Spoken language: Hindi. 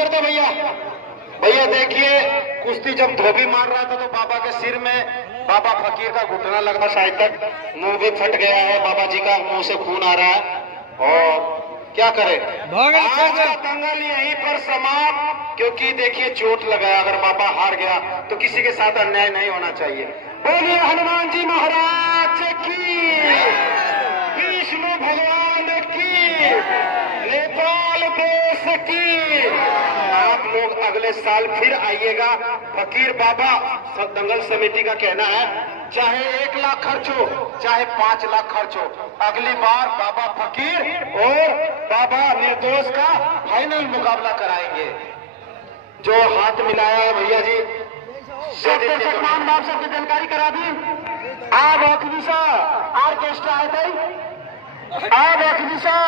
करते भैया। भैया देखिए, कुश्ती जब धोबी मार रहा था तो बाबा के सिर में बाबा फकीर का घुटना लगा, शायद तक मुंह भी फट गया है, बाबा जी का मुंह से खून आ रहा है। और क्या करे, आज का दंगल यहीं पर समाप्त, क्योंकि देखिए चोट लगा। अगर बाबा हार गया तो किसी के साथ अन्याय नहीं होना चाहिए। बोलिए हनुमान जी महाराज की, विष्णु भगवान की, नेपाल देश की। आप लोग अगले साल फिर आइएगा। फकीर बाबा दंगल समिति का कहना है, चाहे 1 लाख खर्च हो, चाहे 5 लाख खर्च हो, अगली बार बाबा फकीर और बाबा निर्दोष का फाइनल मुकाबला कराएंगे। जो हाथ मिलाया है भैया जी, सलमान बाप सबकी जानकारी करा दी। आप ऑर्केस्ट्रा आए थे, आप ऑर्केस्ट्रा